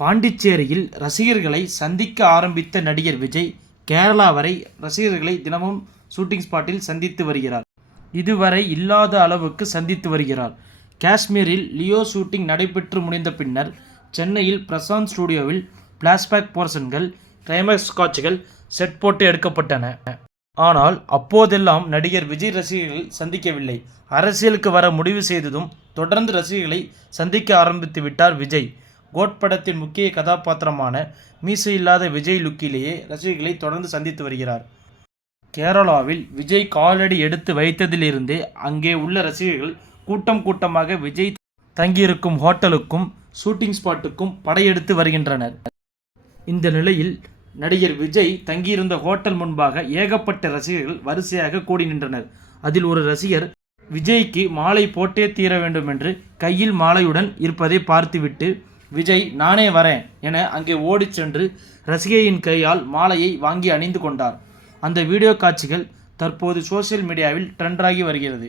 பாண்டிச்சேரியில் ரசிகர்களை சந்திக்க ஆரம்பித்த நடிகர் விஜய் கேரளா வரை ரசிகர்களை தினமும் ஷூட்டிங் ஸ்பாட்டில் சந்தித்து வருகிறார். இதுவரை இல்லாத அளவுக்கு சந்தித்து வருகிறார். காஷ்மீரில் லியோ ஷூட்டிங் நடைபெற்று முடிந்த பின்னர் சென்னையில் பிரசாந்த் ஸ்டுடியோவில் பிளாஷ்பேக் போர்ஷன்கள், கிளைமாக்ஸ் காட்சிகள் செட் போட்டு எடுக்கப்பட்டன. ஆனால் அப்போதெல்லாம் நடிகர் விஜய் ரசிகர்கள் சந்திக்கவில்லை. அரசியலுக்கு வர முடிவு செய்ததும் தொடர்ந்து ரசிகர்களை சந்திக்க ஆரம்பித்து விட்டார் விஜய். கோட் படத்தின் முக்கிய கதாபாத்திரமான மீசை இல்லாத விஜய் லுக்கிலேயே ரசிகர்களை தொடர்ந்து சந்தித்து வருகிறார். கேரளாவில் விஜய் காலடி எடுத்து வைத்ததிலிருந்தே அங்கே உள்ள ரசிகர்கள் கூட்டம் கூட்டமாக விஜய் தங்கியிருக்கும் ஹோட்டலுக்கும் ஷூட்டிங் ஸ்பாட்டுக்கும் படையெடுத்து வருகின்றனர். இந்த நிலையில் நடிகர் விஜய் தங்கியிருந்த ஹோட்டல் முன்பாக ஏகப்பட்ட ரசிகர்கள் வரிசையாக கூடி நின்றனர். அதில் ஒரு ரசிகர் விஜய்க்கு மாலை போட்டே தீர வேண்டும் என்று கையில் மாலையுடன் இருப்பதை பார்த்துவிட்டு, விஜய் நானே வரேன் என அங்கே ஓடிச் சென்று ரசிகையின் கையால் மாலையை வாங்கி அணிந்து கொண்டார். அந்த வீடியோ காட்சிகள் தற்போது சோசியல் மீடியாவில் ட்ரெண்டாகி வருகிறது.